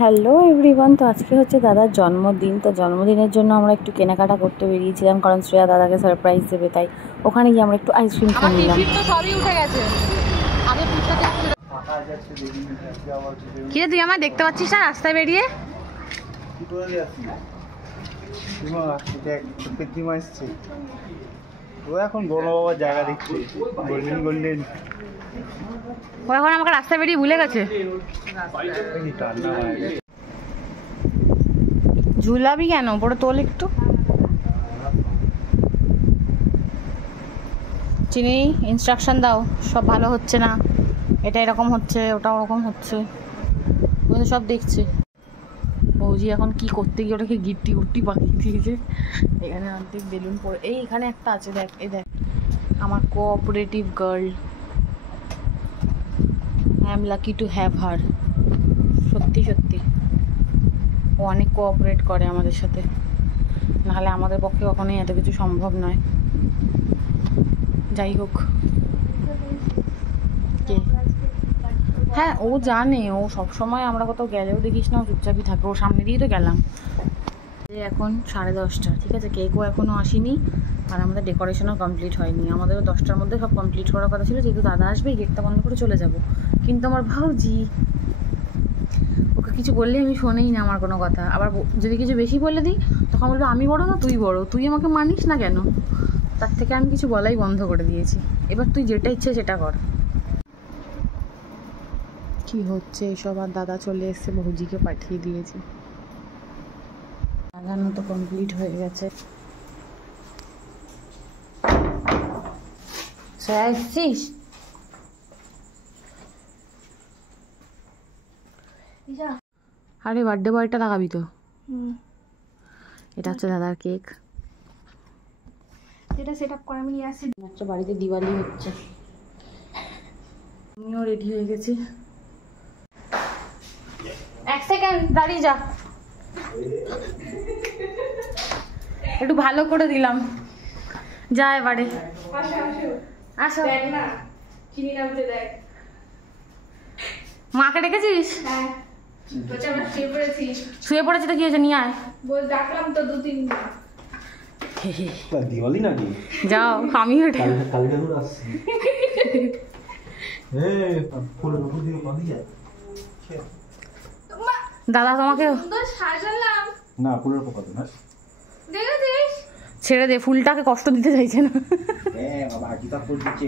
Hello everyone, তো আজকে হচ্ছে দাদার জন্মদিন। তো জন্মদিনের জন্য আমরা একটু কেনাকাটা করতে বেরিয়েছিলাম, কারণ শ্রেয়া দাদাকে সারপ্রাইজ দেবে, তাই ওখানে গিয়ে আমরা একটু আইসক্রিম খেয়ে নিলাম। কি রে, তুই আমায় দেখতে পাচ্ছিস না রাস্তায় বেরিয়ে? এখন বড় বাবার জায়গা দেখছি, গোল্ডেন গোল্ডেন। ও এখন আমাকে রাস্তায় বেরিয়ে ভুলে গেছে। ঝুলাবি কেন? বড় তোল একটু। চিনি, ইনস্ট্রাকশন দাও। সব ভালো হচ্ছে না, এটা এরকম হচ্ছে, ওটা ওরকম হচ্ছে, আমি সব দেখছি। বৌজি এখন কি করতে গিয়ে ওটাকে গিট্টি গুট্টি পাকিয়ে দিয়েছে। এখানে অর্ধেক বেলুন পড়ে, এই এখানে একটা আছে, দেখ এই দেখ, আমার cooperative girl. I am lucky to have হার। সত্যি সত্যি ও অনেক কোঅপারেট করে আমাদের সাথে, নাহলে আমাদের পক্ষে কখনোই এত কিছু সম্ভব নয়। যাই হোক, কে? হ্যাঁ ও জানে, ও সবসময় আমরা কোথাও গেলেও দেখিস না ও চুপচাপই থাকে। ওর সামনে দিয়ে তো গেলাম। এখন 10:30, ঠিক আছে, কেকও এখনও আসেনি, আর আমাদের ডেকোরেশনও কমপ্লিট হয়নি। আমাদেরও 10টার মধ্যে সব কমপ্লিট করার কথা ছিল, যেহেতু দাদা আসবে গেটটা বন্ধ করে চলে যাব। কিন্তু আমার ভাউজি, ওকে কিছু বললে আমি শোনেই না আমার কোনো কথা। আবার যদি কিছু বেশি বলে দিই তখন বলবো আমি বড় না তুই বড়, তুই আমাকে মানিস না কেন। তার থেকে আমি কিছু বলাই বন্ধ করে দিয়েছি। এবার তুই যেটা ইচ্ছে সেটা কর। কি হচ্ছে এসব? আর দাদা চলে এসছে, বৌজিকে পাঠিয়ে দিয়েছি। লাগানো তো কমপ্লিট হয়ে গেছে। আসছিস? আরে বার্থডে বয়টা লাগাবি তো। এটা হচ্ছে দাদার কেক, যেটা সেট আপ করে আমি নিয়ে আসছি। আচ্ছা, বাড়িতে দিওয়ালি হচ্ছে। আমিও রেডি হয়ে গেছি। এক সেকেন্ড দাঁড়িয়ে যা, একটু ভালো করে দিলাম। যা এবারে আসো। মাকে ডেকেছিস? শুয়ে পড়েছি তো কি হয়েছে, নিয়ে আয়। ডাকলাম তো 2-3 দিন। দিওয়ালি নাকি? যাও, আমিও কালী ঠাকুর আসছে। ফুলের উপর দিয়ে বাঁধি যায় দাদা তোমাকে সাজালাম না, ফুলের উপর কথা না। দেখেছিস? ছেড়ে দে, ফুলটাকে কষ্ট দিতে চাইছে না। হ্যাঁ বাবা, গীতা ফুল দিচ্ছে।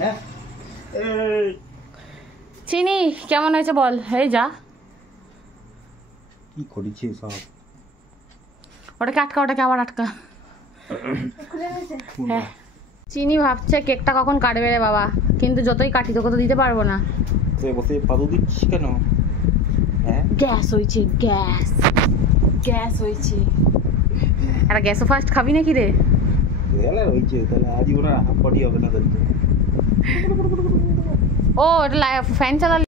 হ্যাঁ চিনি কেমন হয়েছে বল। এই যা, কি করেছে সব? ওটাকে আটকা, ওটাকে আবার আটকা। হ্যাঁ, চিনি ভাবছে কেকটা কখন কাটবে রে বাবা, কিন্তু যতই কাটি তোকে তো দিতে পারবো না। বসে পাদু দিচ্ছিস কেন? হ্যাঁ, গ্যাস হয়েছে, গ্যাস গ্যাস হয়েছে। একটা গ্যাসও ফার্স্ট খাবি নাকি রে? তাহলে হয়েছে, তাহলে আজীবন হাফ বডি হবে না তাহলে। ও এটা ফ্যান চালালি?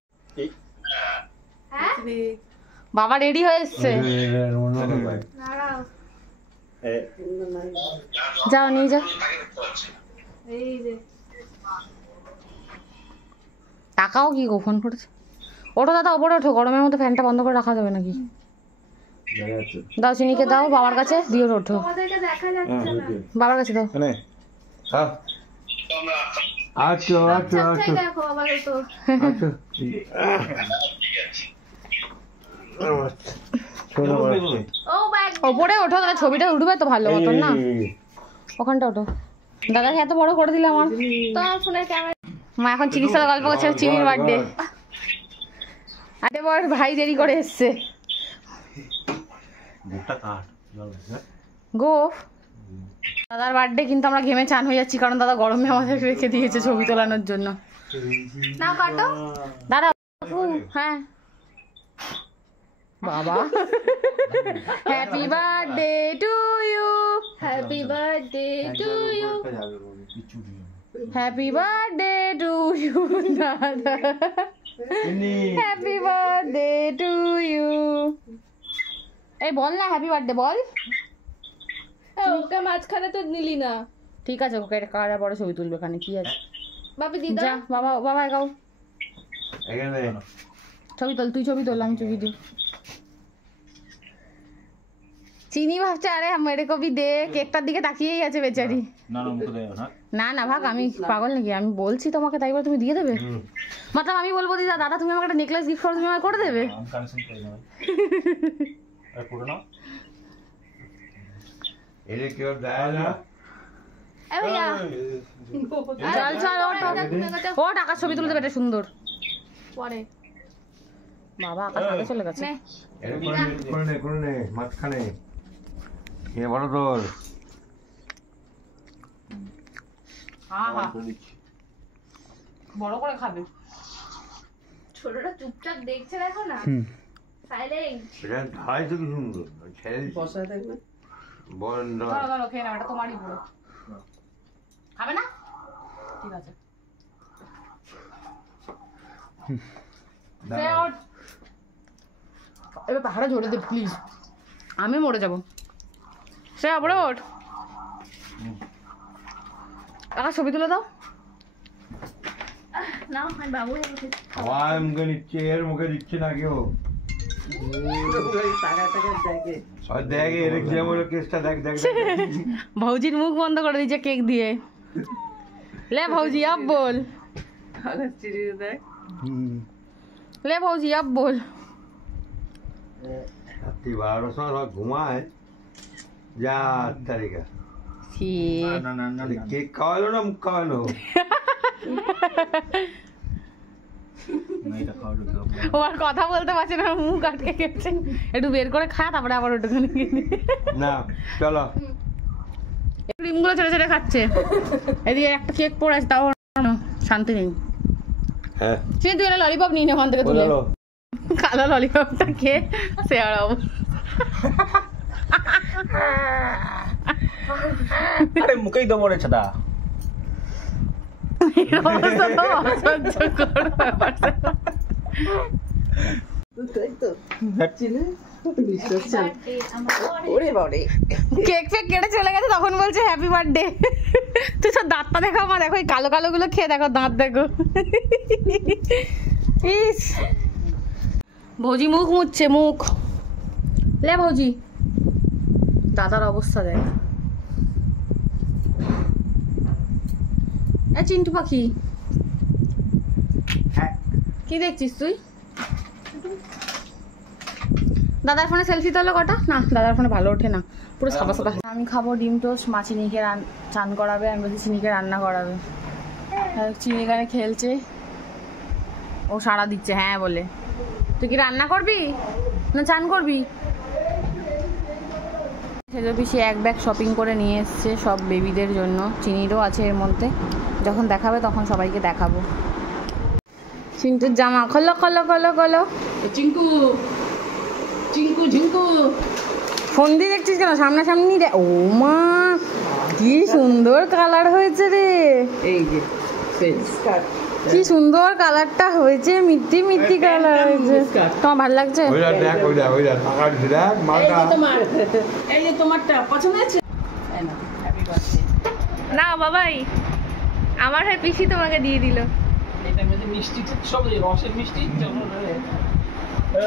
বাবা রেডি হয়ে এসছে, যাও নিয়ে যা। টাকাও কি কখন করেছে? ওঠো দাদা, ওপরে ওঠো, গরমের মধ্যে ফ্যানটা বন্ধ করে রাখা যাবে নাকি? দাও চিনিকে দাও, বাবার কাছে দিয়ে ওঠো। বাবার কাছে দাও। আচ্ছা আচ্ছা আচ্ছা, দেখো আবার তো ওপরে ওঠো, তাহলে ছবিটা উঠবে তো ভালো মতন না। ওখানটা ওঠো। দাদাকে এত বড় করে দিলে আমার। তোমার ফোনের ক্যামেরা। মা এখন চিনির সাথে গল্প করছে, চিনির বার্থডে। আরে বর ভাই দেরি করে এসছে। গো দাদার বার্থডে, কিন্তু আমরা ঘেমে চান হয়ে যাচ্ছি, কারণ দাদা গরমে আমাদের রেখে দিয়েছে ছবি তোলানোর জন্য। নাও কাটো। দাদা হ্যাঁ বাবা, happy birthday to you, happy birthday to you, happy birthday to you দাদা, হ্যাপি বার্থডে টু ইউ। এই বল না হ্যাপি বার্থডে বল। ওকে মাঝখানে তো নিলি না। ঠিক আছে, ওকে কারা বড় ছবি তুলবে এখানে, কি আছে। বাপি দিদা যা বাবা, বাবা গাও। ছবি তোল, তুই ছবি তোল, আমি ছবি দিই। চিনি ভাবছে আরে মেরে কবি দে, কেকটার দিকে তাকিয়েই আছে বেচারি। না না ভাগ, আমি পাগল নাকি? আমি বলছি তোমাকে, তাই বলে তুমি দিয়ে দেবে? মতলব আমি বলবো দিদা দাদা তুমি আমাকে একটা নেকলেস গিফট করো, তুমি আমাকে করে দেবে? চল চল ও টাকার ছবি তুলতে বেটা সুন্দর। পরে বাবা আকাশ আগে চলে গেছে। মাঝখানে বড় তোর বড় করে খাবে। ছোটটা চুপচাপ দেখছে, দেখো না, সাইলেন্ট। ধারাই তো কি সুন্দর ছেড়ে বসায় থাকবে বন্ধ ধরো ধরো খেয়ে নাও, এটা তোমারই পুরো। খাবে না? ঠিক আছে। এবার পাহাড়ে ঝরে দে প্লিজ, আমি মরে যাবো। সে আপরে ওঠ, আকাশ ছবি তুলে দাও। না আমি বাবু হাওয়ায় মুখে নিচ্ছে, এর মুখে দিচ্ছে না কেউ। দেখ এর কেসটা দেখ দেখ ভৌজির মুখ বন্ধ করে দিচ্ছে কেক দিয়ে। ले भौजी अब बोल, ले भौजी अब बोल। घुमाए जा तरीका केक खावालो ना मुख खावालो ও আর কথা বলতে পারছে না, মুখ আটকে গেছে। একটু বের করে খা, তারপরে আবার ওটুখানি না চলো। ক্রিমগুলো ছেড়ে ছেড়ে খাচ্ছে। এদিকে একটা কেক পড়ে আছে, তাও শান্তি নেই। হ্যাঁ তুই একটা ললিপপ নিয়ে নে ওখান থেকে তুলে। কালো ললিপপটা খেয়ে সে আর আরে মুখেই তো মরে ছাদা। কেক ফেক কেটে চলে গেছে, তখন বলছে হ্যাপি বার্থডে। তুই সব দাঁতটা দেখো মা, দেখো এই কালো কালো গুলো খেয়ে দেখো, দাঁত দেখো। ইস ভৌজি মুখ মুছছে, মুখ লে ভৌজি। দাদার অবস্থা দেখ। চিন্টু পাখি কি দেখছিস তুই? দাদার ফোনে সেলফি তোলো কটা? না দাদার ফোনে ভালো ওঠে না, পুরো সাদা সাদা। আমি খাবো ডিম টোস্ট, মা চিনিকে চান করাবে, আমি বলছি চিনিকে রান্না করাবে। চিনি এখানে খেলছে, ও সাড়া দিচ্ছে হ্যাঁ বলে। তুই কি রান্না করবি না চান করবি? সেজো পিসি এক ব্যাগ শপিং করে নিয়ে এসছে সব বেবিদের জন্য, চিনিরও আছে এর মধ্যে। যখন দেখাবে তখন সবাইকে দেখাবো। চিন্টুর জামা খোলো খোলো খোলো খোলো। চিঙ্কু চিঙ্কু ঝিঙ্কু ফোন দিয়ে দেখছিস কেন? সামনাসামনি রে। ও মা কি সুন্দর কালার হয়েছে রে, এই যে কি সুন্দর কালারটা হয়েছে, মিষ্টি মিষ্টি কালার হয়েছে। তোমার ভালো লাগছে? এই যে তোমারটা পছন্দ হয়েছে না বাবাই, আমার হয় পিসি তোমাকে দিয়ে দিল। এটা মধ্যে মিষ্টি সব রসের মিষ্টি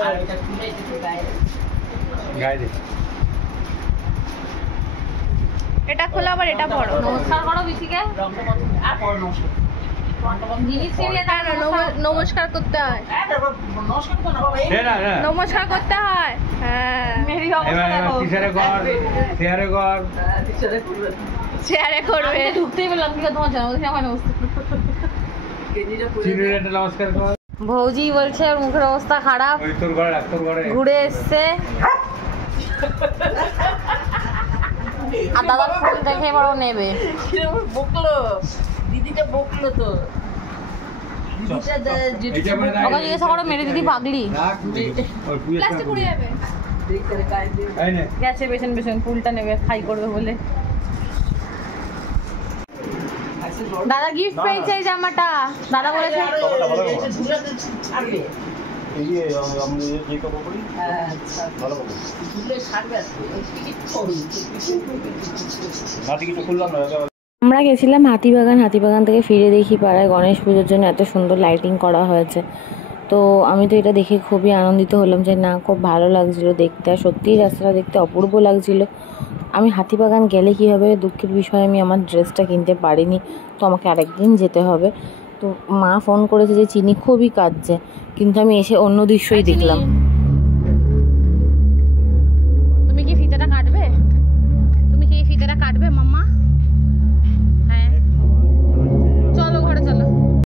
আর এটা গায়ে এটা খোলো আবার এটা পড়ো। নমস্কার করো পিসিকে। আর পর নমস্কার নমস্কার করতে হয়, নমস্কার করতে হয়। হ্যাঁ শেয়ারে করবে। ঢুকতেই পেলাম কি তোমার জন্মদিনে আমার নমস্কার কর। ভৌজি বলছে ওর মুখের অবস্থা খারাপ, ঘুরে এসছে। আর দাদার ফোন দেখে এবার ও নেবে। বকলো দিদিটা, বকলো তো ওকে জিজ্ঞাসা করো মেরে দিদি পাগলি। প্লাস্টিক উড়ে যাবে। গেছে পেছন পেছন, ফুলটা নেবে খাই করবে বলে। দাদা গিফট পেয়েছে এই জামাটা, দাদা বলেছে আমরা গেছিলাম হাতিবাগান। হাতিবাগান থেকে ফিরে দেখি পাড়ায় গণেশ পুজোর জন্য এত সুন্দর লাইটিং করা হয়েছে। তো আমি তো এটা দেখে খুবই আনন্দিত হলাম যে না, খুব ভালো লাগছিলো দেখতে, আর সত্যিই রাস্তাটা দেখতে অপূর্ব লাগছিলো। আমি হাতিবাগান গেলে কী হবে, দুঃখের বিষয় আমি আমার ড্রেসটা কিনতে পারিনি, তো আমাকে আরেকদিন যেতে হবে। তো মা ফোন করেছে যে চিনি খুবই কাঁদছে, কিন্তু আমি এসে অন্য দৃশ্যই দেখলাম।